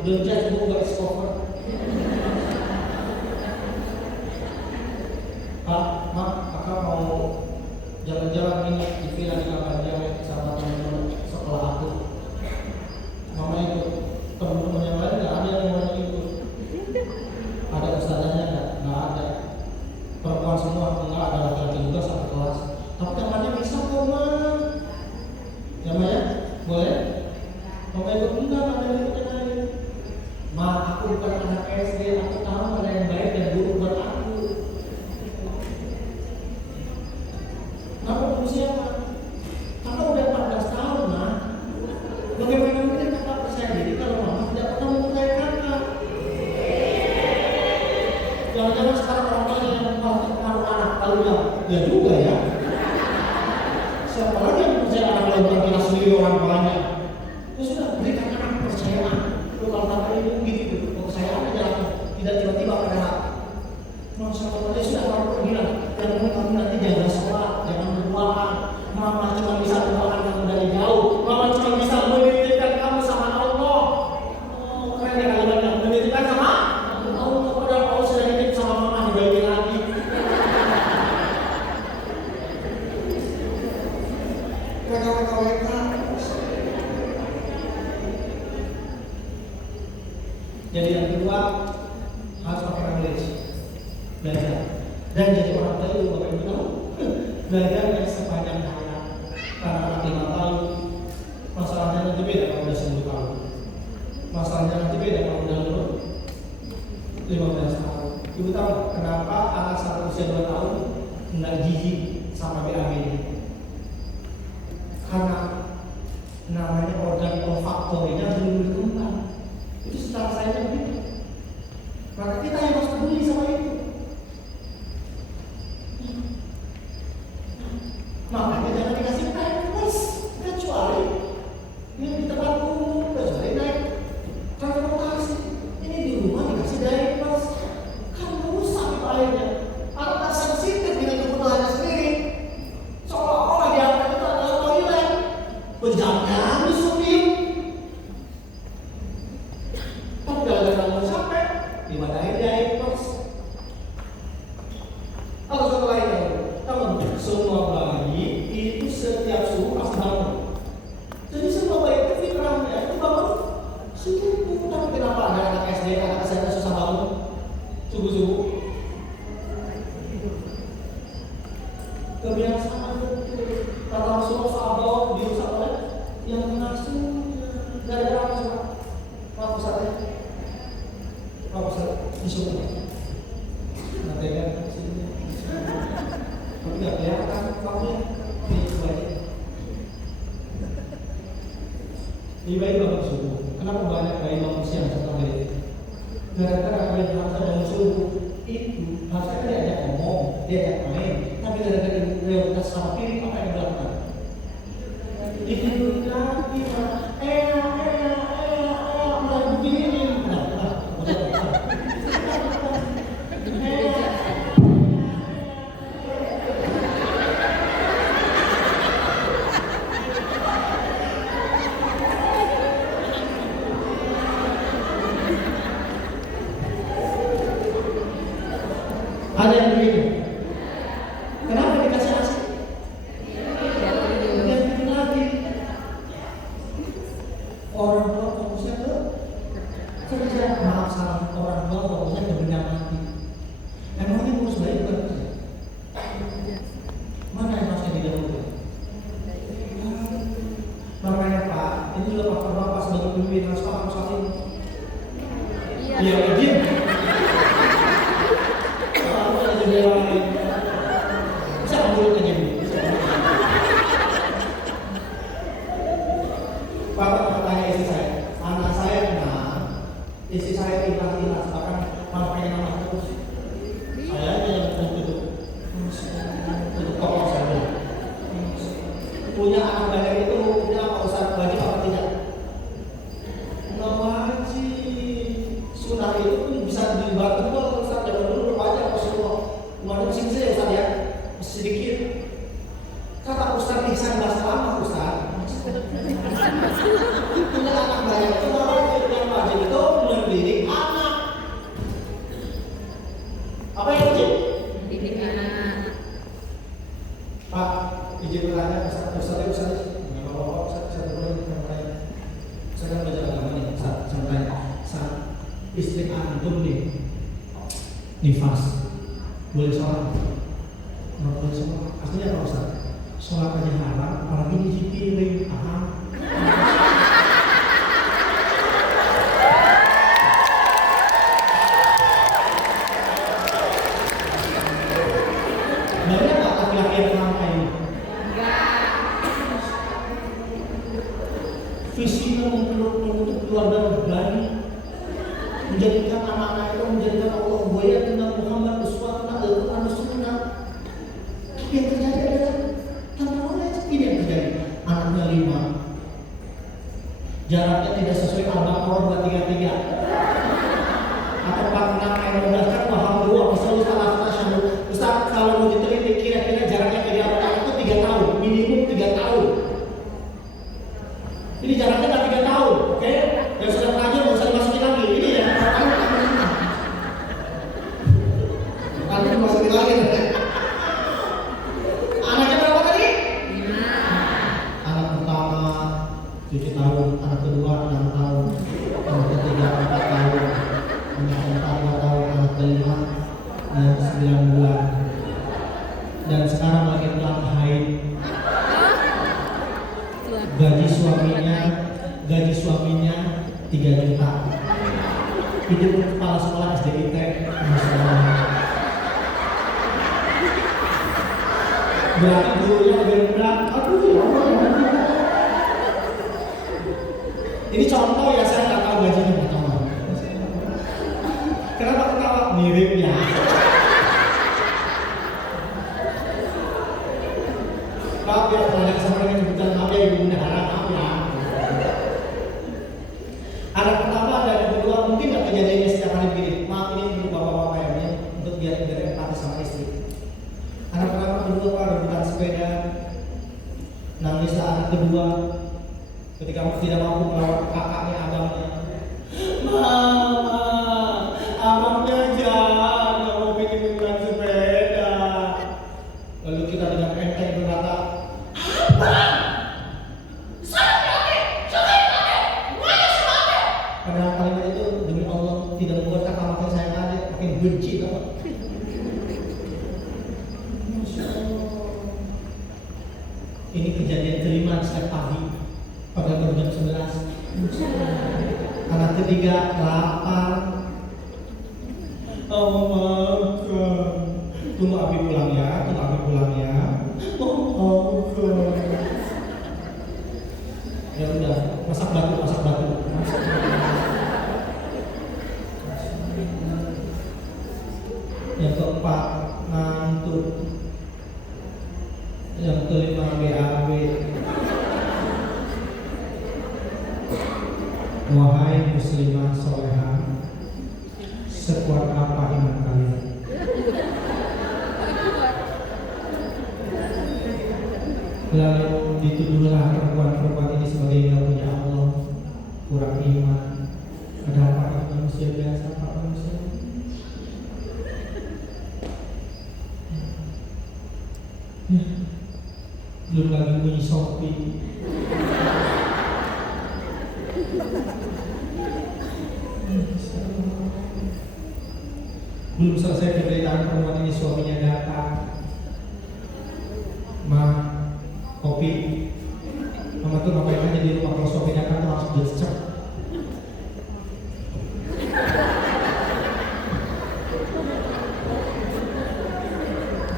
Don't judge book by its cover. Pak, kakak mau jalan-jalan ini di villa di Kapanjang sama teman-teman sekolah aku. Mama ikut, teman-teman yang lain nggak ada yang mau ikut. Ada ustazahnya nggak ada. Perempuan semua, enggak ada laki-laki juga satu kelas. Tapi temannya bisa kok, Ma. Ya, Ma ya? Boleh? Mau ikut enggak? Ada yang ikut yang lain. Ma, aku bukan anak SD, aku tahu mana yang baik dan buruk buat aku. Kamu usia apa? Kakak udah 14 tahun, Ma. Bagaimana mungkin kakak percaya diri kalau Mama tidak pernah memulai kakak? Jangan-jangan sekarang orang tua yang mempengaruhi anak kalian. Ya juga ya. Siapa lagi yang percaya anak kalau bukan kita sendiri orang tuanya? Ya sudah, berikan anak kepercayaan. Kalau kakak ini begitu, kepercayaan aja tidak tiba-tiba pada hati. Masya Allah, ya sudah orang tua bilang, yang penting kamu nanti jangan sholat, jangan berdoaan. Mama cuma bisa doakan kamu dari jauh. Mama cuma bisa menitipkan kamu sama Allah. Oh, keren ya kalimatnya, menitipkan sama Allah. Padahal Allah sudah nitip sama Mama di bayi lagi. Jadi yang kedua harus pakai knowledge, belajar. Dan jadi orang tua itu Bapak Ibu tahu, belajar yang sepanjang hayat. Karena anak 5 tahun, masalahnya nanti beda kalau udah 10 tahun. Masalahnya nanti beda kalau udah 15 tahun. Ibu tahu kenapa anak satu usia 2 tahun nggak jijik sama BAB ini? Karena namanya organ olfaktorinya belum berkembang. Itu secara sains begitu. Maka kita yang harus peduli sama itu. Makanya jangan dikasih pampers, kecuali ini di tempat umum, kecuali naik transportasi. Ini di rumah dikasih diapers, kan rusak itu airnya. Anak tak sensitif dengan kebutuhannya sendiri. Seolah-olah dia itu adalah toilet. Jangan disuruh. Tapi kalau kamu sampai dimadain diapers. Atau satu lain, tahu semua bayi itu setiap subuh pasti bangun. Jadi semua bayi itu fitrahnya itu bangun subuh. Tapi kenapa ada anak SD, anak SMP susah bangun subuh-subuh? Kebiasaan betul. Kata Rasulullah sahabat dirusak oleh yang mengasuhnya. Gara-gara apa sih? Pak Ustadz, Pak Ustadz disuruh. Nanti kan sini. Tapi nggak kelihatan kamunya. Ini coba aja. Ini bayi bangun subuh. Kenapa banyak bayi bangun siang setelah ini? Gara-gara bayi bangun subuh itu harusnya kan diajak ngomong, diajak main. Tapi gara-gara realitas sama pilih apa yang dilakukan? Ditidur lagi, mulai begini. Ada yang begitu. Kenapa dikasih asi? Biar tidur lagi. Orang tua fokusnya ke kerja. Maaf salah, orang tua fokusnya ke benda mati. Emangnya ngurus bayi bukan kerja? Mana yang harusnya didahului? Makanya Pak, ini juga faktor Bapak sebagai pemimpin harus paham soal ini. Iya, izin. Bisa ambil aja dulu. Bapak bertanya istri saya, anak saya kenal, istri saya ikhlas, bahkan malah pengen nama terus. Saya aja yang tutup toko saya. Punya anak banyak itu punya apa usaha wajib apa tidak? Nggak wajib. Sunnah itu istri antum nih nifas, boleh sholat? Nggak boleh sholat. Aslinya apa Ustaz? Sholat aja haram, apalagi nyuci piring. Banyak nggak laki-laki yang sampai ini? Visinya untuk keluarga bayi, menjadikan anak-anak itu menjadikan Allah buaya tentang Muhammad uswatuna Al-Quran Sunnah. Tapi yang terjadi adalah tanpa oleh ini yang terjadi. Anaknya 5, jaraknya tidak sesuai Al-Baqarah 233 atau 46 ayat 12 kan paham dua misalnya salah satu Ustaz kalau mau diteliti kira-kira jaraknya ke anak itu 3 tahun, minimum 3 tahun. Ini jaraknya nggak 3 tahun, oke? Dan sudah terakhir nggak usah dimasukin lagi. Ini ya, kalau dimasukin lagi. Anaknya berapa tadi? 5. Anak pertama 7 tahun, anak kedua 6 tahun, anak ketiga 4 tahun, anak keempat 5 tahun, anak kelima 9 bulan. Dan sekarang lagi telah haid. Gaji suaminya 3 juta. Hidup kepala sekolah SDIT. Berarti gurunya bilang, aduh ya Allah. Ini contoh ya, saya nggak tahu gajinya pertama. Kenapa ketawa? Mirip ya. Maaf ya, kalau ada kesempatan kebetulan maaf ya ibu bunda, maaf ya. Anak pertama dan yang kedua mungkin nggak kejadiannya setiap hari begini. Maaf ini untuk bapak-bapak ya, ini untuk biar empati sama istri. Anak pertama kedua pak rebutan sepeda, nangislah anak kedua ketika tidak mampu melawan kakaknya abangnya. Mama, abangnya jahat, nggak mau pinjam sepeda. Lalu kita dengan enteng berkata, padahal kalimat itu demi Allah tidak membuat kakak makin sayang adik, makin benci tau. Masya Allah. Ini kejadian kelima setiap pagi pada baru jam 11. Anak ketiga lapar. Oh makan. Tunggu Abi pulang ya, tunggu Abi pulang ya. Oh makan. Ya udah, masak batu. Yang keempat ngantuk, yang kelima BAB. Wahai muslimah solehah, sekuat apa iman kalian? Lalu dituduhlah perempuan-perempuan ini sebagai yang punya Allah, kurang iman. Ada apa manusia biasa, Pak manusia? Ya. Belum lagi bunyi Shopee. Belum selesai pemberitaan perempuan ini suaminya datang. Ma, kopi.